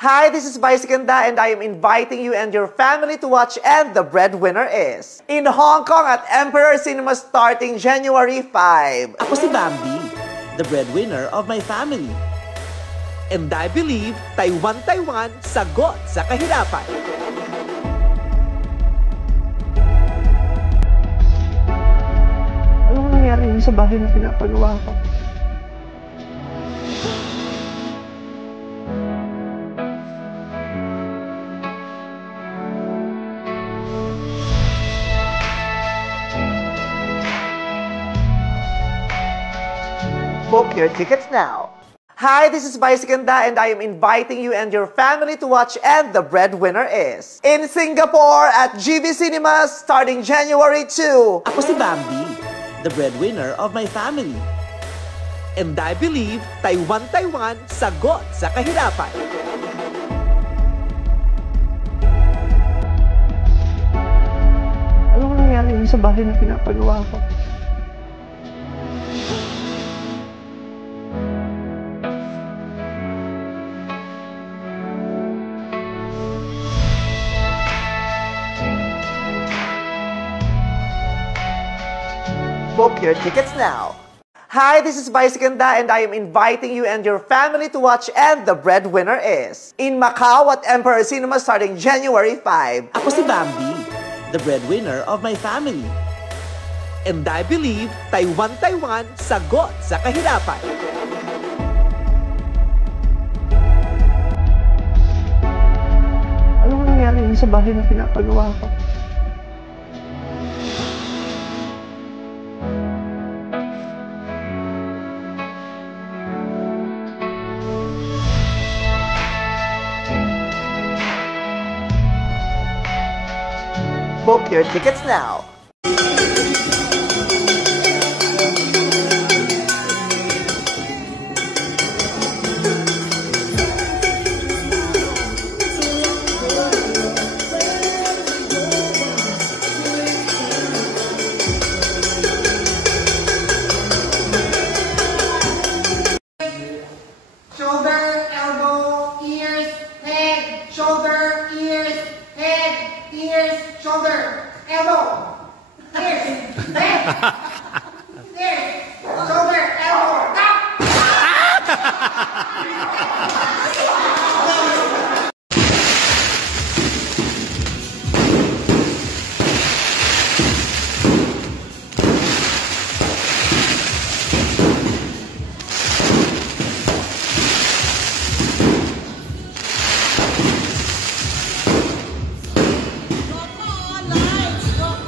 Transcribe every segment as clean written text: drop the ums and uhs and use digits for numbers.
Hi, this is Vice Ganda and I am inviting you and your family to watch And the Breadwinner Is in Hong Kong at Emperor Cinema starting January 5. Ako si Bambi, the breadwinner of my family. And I believe Taiwan, sagot sa kahirapan. Anong nangyari sa bahay na pinapagawa ko? Book your tickets now. Hi, this is Vice Ganda and I am inviting you and your family to watch And the Breadwinner Is in Singapore at GV Cinemas starting January 2. Ako si Bambi, the breadwinner of my family. And I believe Taiwan, sagot sa kahirapan. Anong nangyari sa bahay na pinapagawa ko? Book your tickets now. Hi, this is Vice Ganda and I am inviting you and your family to watch And the Breadwinner Is in Macau at Emperor Cinema starting January 5. Ako si Bambi, the breadwinner of my family. And I believe Taiwan, sagot sa kahirapan. Anong nangyari sa bahay na pinapagawa ko? Book your tickets now. Shoulder, elbow, ears, head, shoulder, ears, head, ears, shoulder, elbow, ears, head, ears, shoulder, elbow, stop!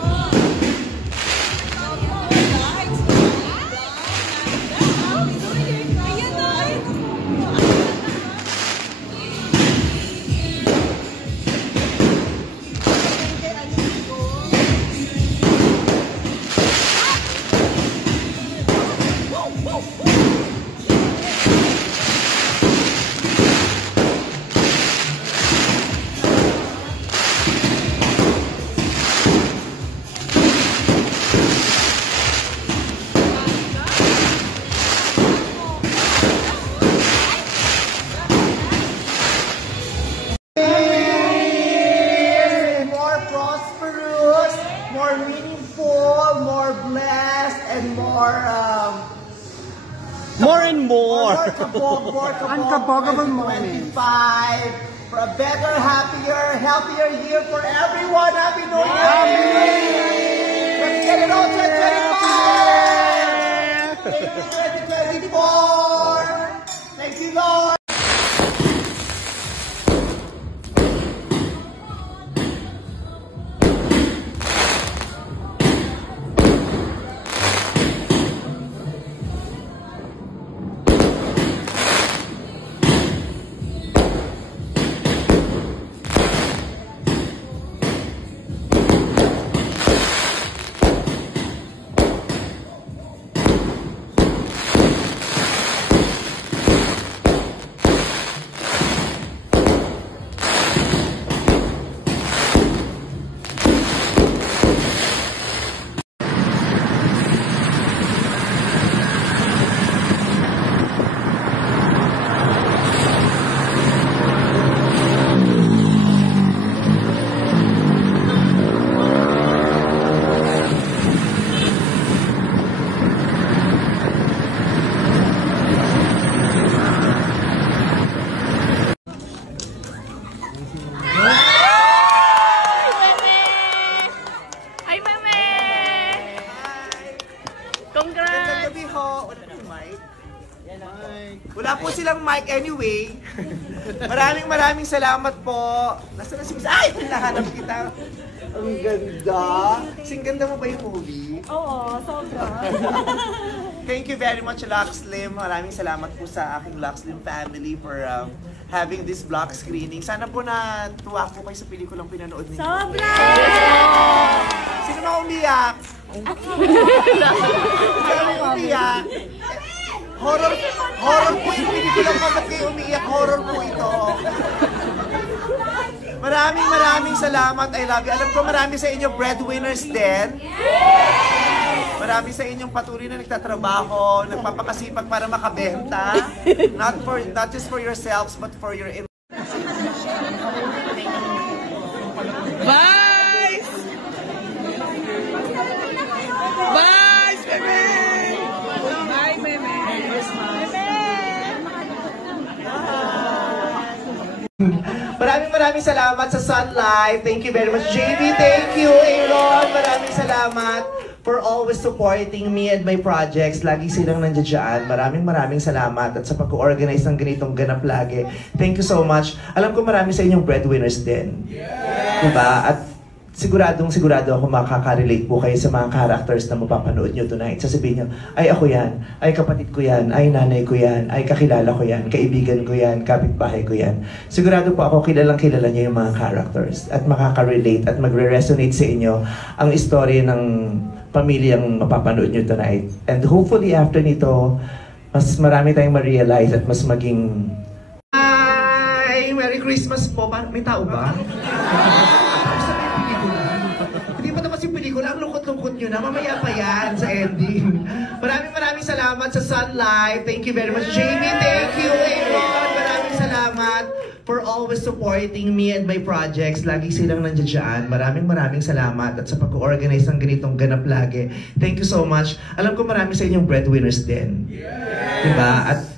More meaningful, more blessed, and more Unforgettable moments. 25 for a better, happier, healthier year for everyone. Happy New Year! Let's get it all to 25! 2024! Thank you, Lord! mic anyway. Maraming salamat po. Nasaan na si Miss? Ay! Nahanap kita. Ang ganda. Sing ganda mo ba yung movie? Oo, sobra. Thank you very much, Lux Slim. Maraming salamat po sa aking Lux Slim family for having this block screening. Sana po na tuwa po kayo sa pelikulang pinanood ninyo. Sobra! Sino mga umiyak? Sino umiyak? Horror po yung pelikulang kapag kayo umiyak. Horror po ito. Maraming salamat. I love you. Alam ko marami sa inyo breadwinners din. Marami sa inyong patuloy na nagtatrabaho, nagpapakasipag para makabenta. Not just for yourselves, but for your... Bye! Bye, Bebe! Bye, Bebe! Maraming salamat sa Sunlight. Thank you very much, JB. Thank you, Aaron. Maraming salamat for always supporting me and my projects. Lagi silang nandiyan dyan. Maraming salamat. At sa pag-organize ng ganitong ganap lagi. Thank you so much. Alam ko marami sa inyong breadwinners din. Diba? At sigurado ako makaka-relate po kayo sa mga characters na mapapanood nyo tonight. Sasabihin nyo, ay ako yan, ay kapatid ko yan, ay nanay ko yan, ay kakilala ko yan, kaibigan ko yan, kapitbahay ko yan. Sigurado po ako kilalang-kilala nyo yung mga characters at makaka-relate at magre-resonate sa inyo ang istorya ng pamilyang mapapanood nyo tonight. And hopefully after nito, mas marami tayong ma-realize at mas maging... Ay, Merry Christmas po. May tao ba? Hindi pa tapos yung pelikula. Ang lungkot-lungkot nyo na. Mamaya pa yan sa ending. Maraming salamat sa Sunlight. Thank you very much, Jamie. Thank you, Aaron. Maraming salamat for always supporting me and my projects. Lagi silang nandiyan dyan. Maraming salamat. At sa pag-organize ng ganitong ganap lagi. Thank you so much. Alam ko marami sa inyong breadwinners din. Diba? At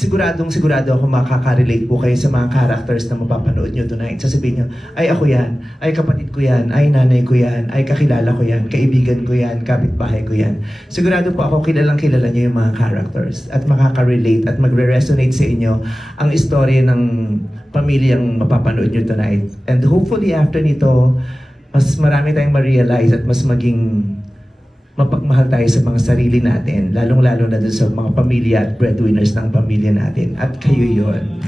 sigurado ako makaka-relate po kayo sa mga characters na mapapanood nyo tonight. Sasabihin nyo, ay ako yan, ay kapatid ko yan, ay nanay ko yan, ay kakilala ko yan, kaibigan ko yan, kapitbahay ko yan. Sigurado po ako kilalang-kilala nyo yung mga characters at makaka-relate at magre-resonate sa inyo ang istorya ng pamilyang mapapanood nyo tonight. And hopefully after nito, mas marami tayong ma-realize at mas maging mapagmahal tayo sa mga sarili natin, lalong-lalo na dun sa mga pamilya at breadwinners ng pamilya natin. At kayo yon.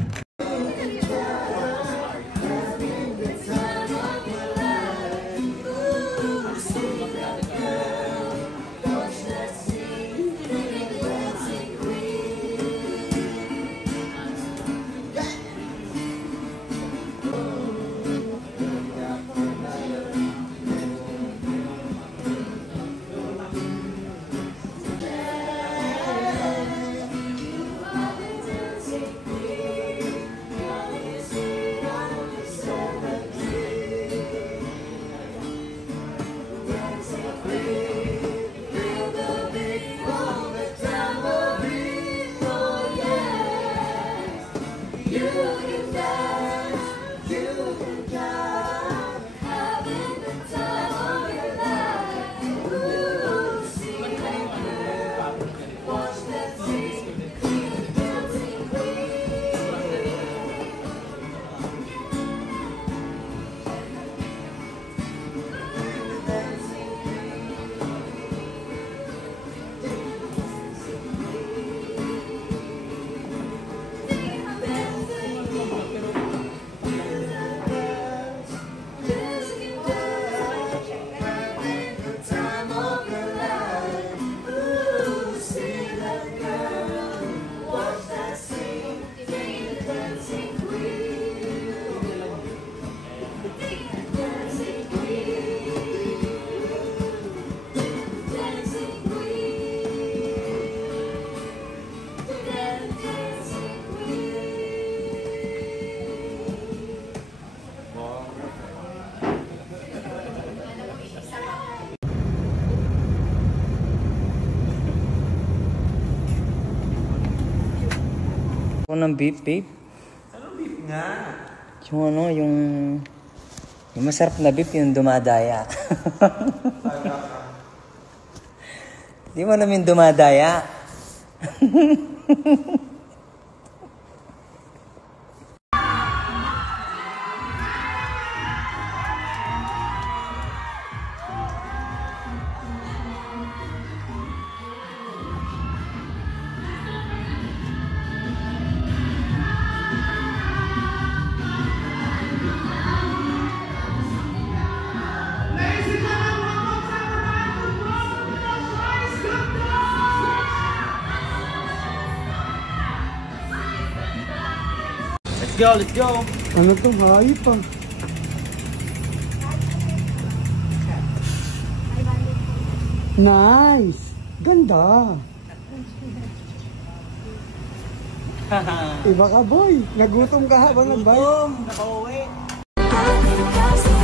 Ng beef, babe. Anong beef nga? Yung masarap na beef, yung dumadaya. Di mo namin dumadaya. go, let's go. Ano to? Hayop pa. Nice! Ganda! Iba ka boy! Nagutom ka habang nag-bike? Nakauwi. Because